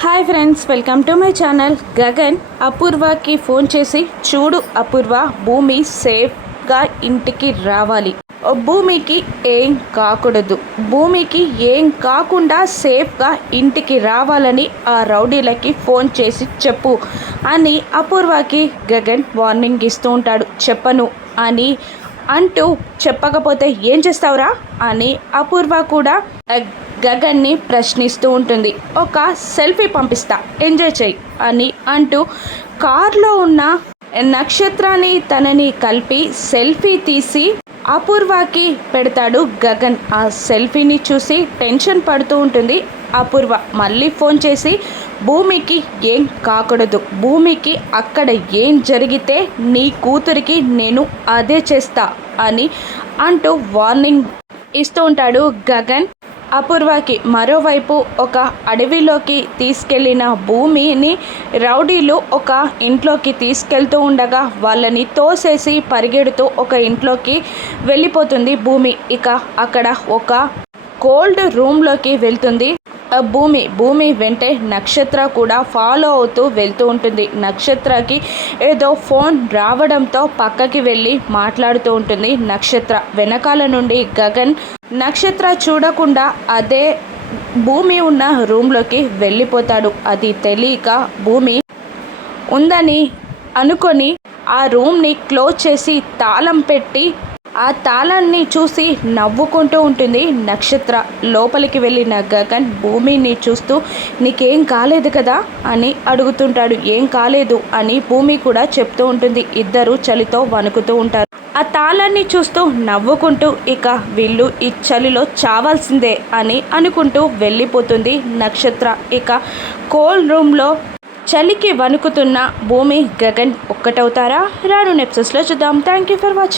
Hi friends, welcome to my channel. Gagan అపూర్వకి phone చేసి, చూడు అపూర్వ, భూమి సేఫ్గా ఇంటికి రావాలి, భూమికి ఏం కాకూడదు, భూమికి ఏం కాకుండా సేఫ్గా ఇంటికి రావాలని ఆ రౌడీలకి ఫోన్ చేసి చెప్పు అని అపూర్వకి గగన్ వార్నింగ్ ఇస్తూ ఉంటాడు. చెప్పను అని అంటూ, చెప్పకపోతే ఏం చేస్తావురా అని అపూర్వ కూడా గగన్ని ప్రశ్నిస్తూ ఉంటుంది. ఒక సెల్ఫీ పంపిస్తా, ఎంజాయ్ చెయ్యి అని అంటూ కార్లో ఉన్న నక్షత్రాన్ని తనని కలిపి సెల్ఫీ తీసి అపూర్వకి పెడతాడు గగన్. ఆ సెల్ఫీని చూసి టెన్షన్ పడుతూ ఉంటుంది అపూర్వ. మళ్ళీ ఫోన్ చేసి, భూమికి ఏం కాకూడదు, భూమికి అక్కడ ఏం జరిగితే నీ కూతురికి నేను అదే చేస్తా అని అంటూ వార్నింగ్ ఇస్తూ ఉంటాడు గగన్ అపూర్వకి. మరోవైపు ఒక అడవిలోకి తీసుకెళ్లిన భూమిని రౌడీలు ఒక ఇంట్లోకి తీసుకెళ్తూ ఉండగా వాళ్ళని తోసేసి పరిగెడుతూ ఒక ఇంట్లోకి వెళ్ళిపోతుంది భూమి. ఇక అక్కడ ఒక కోల్డ్ రూమ్లోకి వెళ్తుంది భూమి వెంటే నక్షత్ర కూడా ఫాలో అవుతూ వెళ్తూ ఉంటుంది. నక్షత్రకి ఏదో ఫోన్ రావడంతో పక్కకి వెళ్ళి మాట్లాడుతూ ఉంటుంది నక్షత్ర. వెనకాల నుండి గగన్ నక్షత్ర చూడకుండా అదే భూమి ఉన్న రూమ్లోకి వెళ్ళిపోతాడు. అది తెలియక భూమి ఉందని అనుకొని ఆ రూమ్ని క్లోజ్ చేసి తాళం పెట్టి ఆ తాళాన్ని చూసి నవ్వుకుంటూ ఉంటుంది నక్షత్ర. లోపలికి వెళ్ళిన గగన్ భూమిని చూస్తూ, నీకేం కాలేదు కదా అని అడుగుతుంటాడు. ఏం కాలేదు అని భూమి కూడా చెప్తూ ఉంటుంది. ఇద్దరు చలితో వణుకుతూ ఉంటారు. ఆ తాళాన్ని చూస్తూ నవ్వుకుంటూ, ఇక వీళ్ళు ఈ చలిలో చావాల్సిందే అని అనుకుంటూ వెళ్ళిపోతుంది నక్షత్ర. ఇక కోల్డ్ రూమ్లో చలికి వణుకుతున్న భూమి గగన్ ఒక్కటవుతారా? రాను ఎపిసోడ్స్లో చూద్దాం. Thank you for watching.